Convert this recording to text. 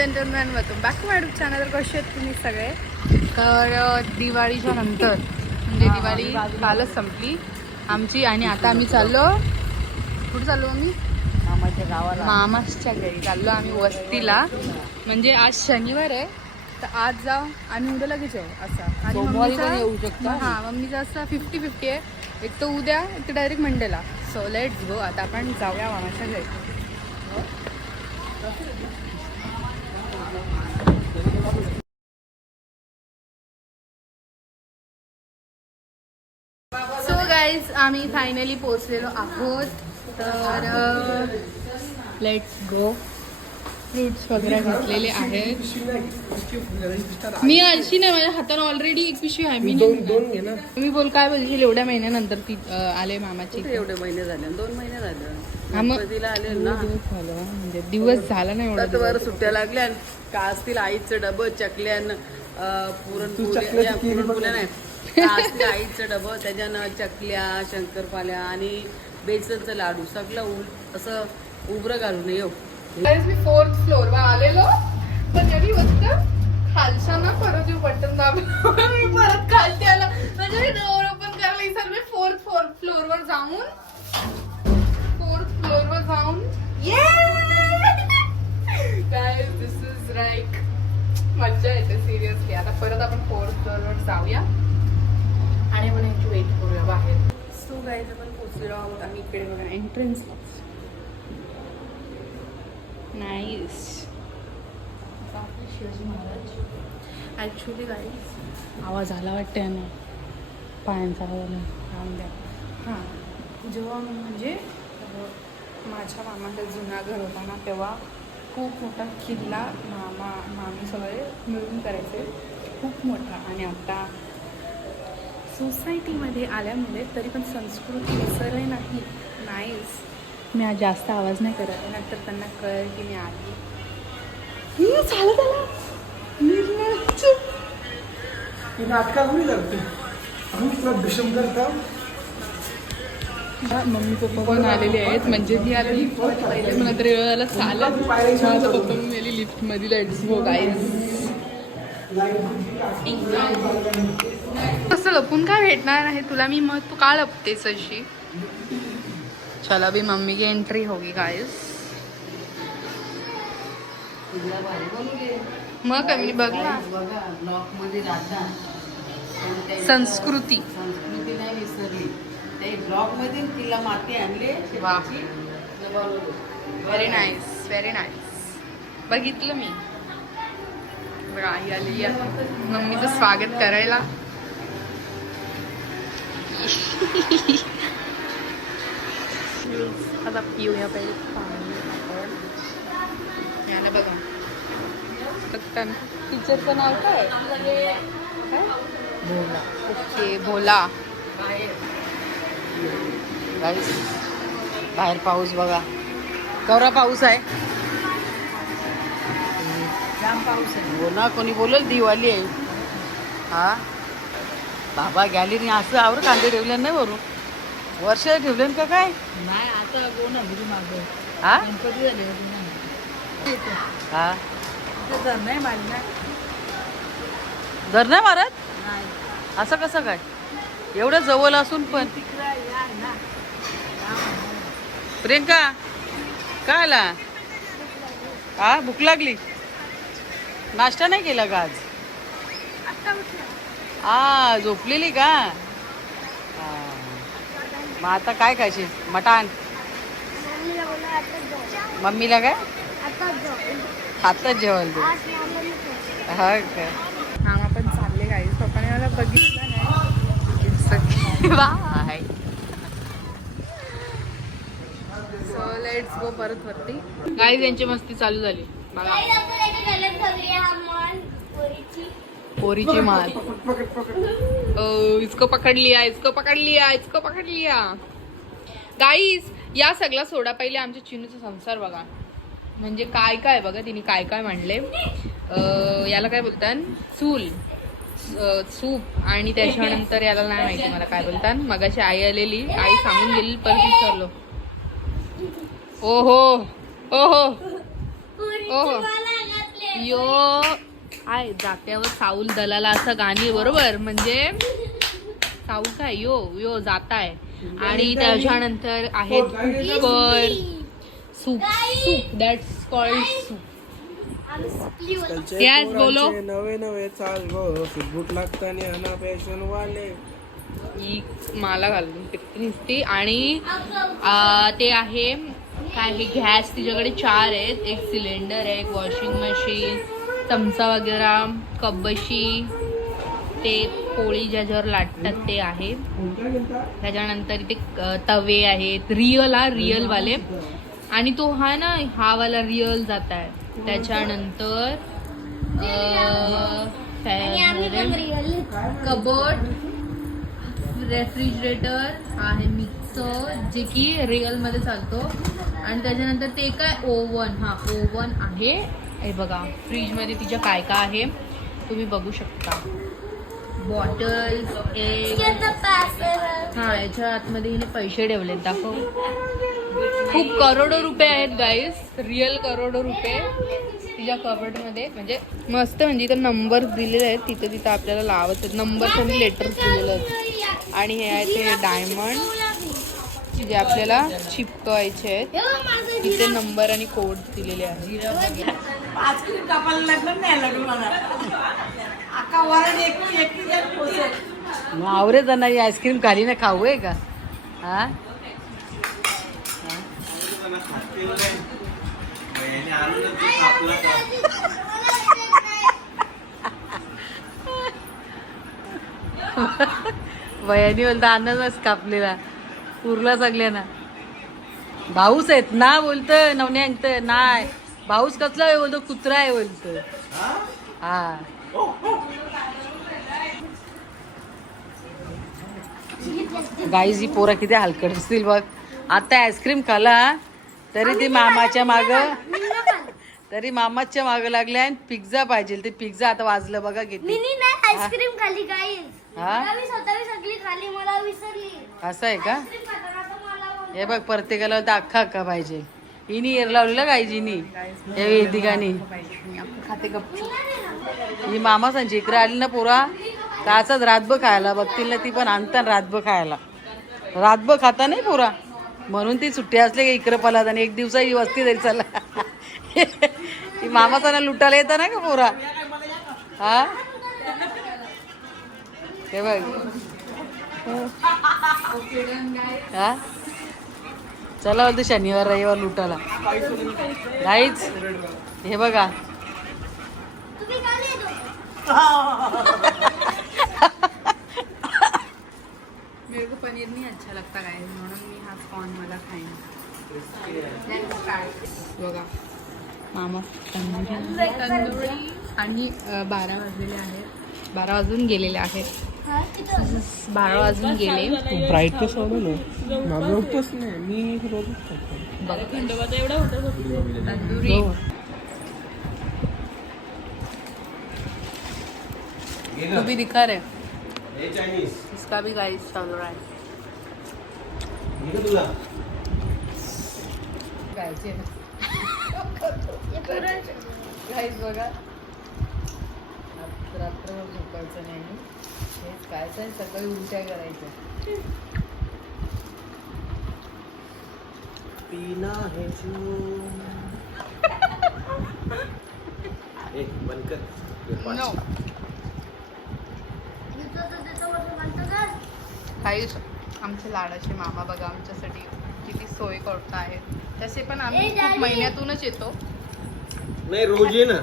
Gentleman welcome back to my YouTube channel. कसे आहेत तुम्ही सगळे? तर दिवाळीच्या नंतर म्हणजे दिवाळी कालच संपली आमची आणि आता आम्ही चाललो. कुठे चाललो आम्ही? मामाच्या गावाला. मामाच्या घरी चाललो आम्ही वस्तीला. म्हणजे आज शनिवार आहे तर आज जाऊ आणि उद्या लगेच येऊ असा. आणि मम्मीचा मम्मीचा असं 50-50 आहे. एक तर उद्या एक तर direct Mandela. So let's go. आता आपण जाऊया मामाच्या घरी. सो गाईज आम्ही फायनली पोचलेलो आहोत. तर लेट्स गो. फ्रूट्स वगैरे घेतलेले आहेत. मी अशी नाही, माझ्या हाताने ऑलरेडी एक पिशवी आहे. मी दोन घे ना. तुम्ही बोल काय बोलशील? एवढ्या महिन्यानंतर ती आले मामाची. एवढे महिने झाले, 2 महिने झाले. गणपतीला आले ना. म्हणजे दिवस झाला नाही एवढा. वर सुट्ट्या लागल्या का असतील आईचं डबं, चकल्यान पुरणपोळ्या नाही असतील आईचं डबं, त्याच्यानं चकल्या, शंकरपाल्या आणि बेसनचं लाडू सगळं असं उभरं घालून येऊ. मी 4th फ्लोअरवर आलेलो पण जरी फक्त खालच्या ना परत येऊ बटन दाबलं मी परत खालती आला. म्हणजे मी डोर ओपन करायला विसरले. मी 4th फ्लोअरवर जाऊन गाइस दिस इज लाईक मज्जा येते सिरियसली. आता परत आपण 4th फ्लोअरवर जाऊया आणि आपण यांची वेट करूया बाहेर. सो गाइस आपण पोहोचलो आहोत आम्ही. इकडे बघा entrance. Nice. Shivaji Maharaj. Actually guys आवाज आला वाटते ना पायांचा आवाज राहून द्या. हां, जेव्हा म्हणजे माझ्या मामाचं जुना घर होता ना तेव्हा खूप मोठा किल्ला मामी सगळे मिळून करायचे, खूप मोठा. आणि आता सोसायटीमध्ये आल्यामुळे तरी पण संस्कृती विसरली नाही. नाईस. मी आज जास्त आवाज नाही करत आहे नंतर त्यांना कळेल की मी आली. झालं त्याला मम्मी पप्पा पण आलेले आहेत. म्हणजे ती आलेली पहिले मला तरी वेळेला चालत. माझं पप्पा मी आली लिफ्टमध्ये. Let's go guys. कसं लपून काय भेटणार आहे तुला मी? मग तू का लपतेस अशी? चला भी मम्मी की एंट्री होगी गाइस. मग कमी बघला संस्कृती नाही विसरली. ते ब्लॉक मध्ये तिला माती आणली. वा, व्हेरी नाईस, व्हेरी नाईस. बघितलं मी. बघा आई आलेली आहे मम्मीचं स्वागत करायला. आता पिऊया पहिले पाणी आपण. याला बघा टीचरचं नाव काय? भोला. ओके भोला. बाहेर पाऊस बघा, केवढा पाऊस आहे. जाम पाऊस आहे. हो ना, कोणी बोलल दिवाळी आहे. हा बाबा गॅलरी असं आवर कांदे ठेवले नाही वरून वर्ष ठेवले का काय? नाही आता कोण माग. हा गणपती झाले हा दर नाही मारली. दर नाही मारत. असं कसं काय एवढं जवळ असून पण? प्रियंका काय आला? हा भूक लागली. नाश्ता नाही केला का आज? हा झोपलेली का? मग आता काय खायची? मटण. मम्मीला काय आताच जेवायला दे. हा काय हा आपण चालले गाईस. पप्पाने मला बघितलं नाही. बाय. सो लेट्स गो परत वरती. गाईस यांची मस्ती चालू झाली बघा. पोरीची मार. इसको पकड लिया, इसको पकड लिया, इसको पकड लिया. गाईस या सगळा सोडा पहिले आमच्या चिनूचा संसार बघा. म्हणजे काय काय बघा तिने काय काय म्हणले. याला काय बोलतात? चूल, सूप. आणि त्याच्यानंतर याला नाही माहिती मला काय बोलतात. मगाशी आई आलेली, आई सांगून गेली परत विसरलो. ओहो ओहो ओहो यो आहे जात्यावर साऊल दलाला असं गाणी आहे, बरोबर. म्हणजे साऊल काय यो यो जाताय. आणि त्याच्यानंतर आहे cooker soup. Soup that's called soup. Yes, बोलो. नवे नवे चाल गो फिटबूट लागताना अना पॅशन वाले. ही मला घालून पिकती नुसती. आणि ते आहे काय हे गॅस तिच्याकडे 4 आहेत. एक सिलेंडर आहे, एक वॉशिंग मशीन, चमचा वगैरे, कब्बशी, ते पोळी ज्याच्यावर लाटतात ते आहे. त्याच्यानंतर इथे तवे आहेत, रिअल वाले. आणि तो हा ना हा वाला रिअल जात आहे. त्याच्यानंतर कबोर्ड, रेफ्रिजरेटर आहे, मिक्सर जे की रिअल मध्ये चालतो. आणि त्याच्यानंतर ते काय ओव्हन. हा ओव्हन आहे. हे बघा फ्रीज मध्ये तिच्या काय काय आहे तुम्ही बघू शकता. बॉटल, हा याच्या आतमध्ये हिने पैसे ठेवलेत, दाखव. खूप करोडो रुपये आहेत गाईस, रिअल करोडो रुपये तिच्या कबर्ड मध्ये. म्हणजे मस्त. म्हणजे इथं नंबर दिलेले आहेत, तिथं तिथं आपल्याला लावत नंबर आणि लेटर्स दिलेले आहेत. आणि हे आहेत ते डायमंड जे आपल्याला चिपकवायचे आहेत. इथे नंबर आणि कोड दिलेले आहेत. आवरे जण आईस्क्रीम खाली ना खाऊ आहे का. हा वयानी बोलता अननस कापलेला उरला सगळ्यांना. भाऊस आहेत ना बोलतं नवने अंगत नाही. भाऊस कसला आहे बोलतो, कुत्रा आहे बोलतो. हा गाईज ही पोरं किती हलकट असतील बघ. आता आईस्क्रीम खाला तरी ती मामाच्या माग लागल्या. आणि पिझ्झा पाहिजे. ते पिझ्झा आता वाजलं बघा किती. आईस्क्रीम खाली काही सगळी खाली मला विसरली. असं आहे का. हे बघ प्रत्येकाला तर अख्खा अख्खा पाहिजे. हिनी एअर लावलेलं गाईजीनी हे वेदिकानी खाते गप्प. ही मामा सांची इकडे आली ना पोरा काचाच रातभर खायला बघतील ना. ती पण आणता रातभर खायला. रातभर खाता नाही पोरा म्हणून ती सुट्टी असले का इकडं पलात. आणि एक दिवसा ही वस्ती तरी चला. ही मामाचा लुटायला येतं ना का पोरा. हा हे बघ. हा चला बोलतो शनिवार रविवार लुटाला गाईच. हे बघा मेरे को पनीर नहीं अच्छा लगता गाइस, म्हणून मी हा कॉर्न मला खाईन. बघा मामा तंदुरी. आणि 12 वाजलेले आहेत. 12 वाजून गेलेले आहेत. 12 वाजून गेले. ब्राईट तर सोडलं ना माझं होतच नाही. मी रोजच खातो. तंदुरी तू भी दिखा रहे. इसका भी गाइस चल रहा है. गायचे गाईच बघा. रात्रभर झोपायचं नाही. हेच खायचं आणि सकाळी उलट्या करायच्या. पीना है नो काहीच. आमचे लाडाचे मामा बघा आमच्यासाठी किती सोय करत आहेत. तसे पण आम्ही खूप महिन्यातूनच येतो. नाही रोज ये ना.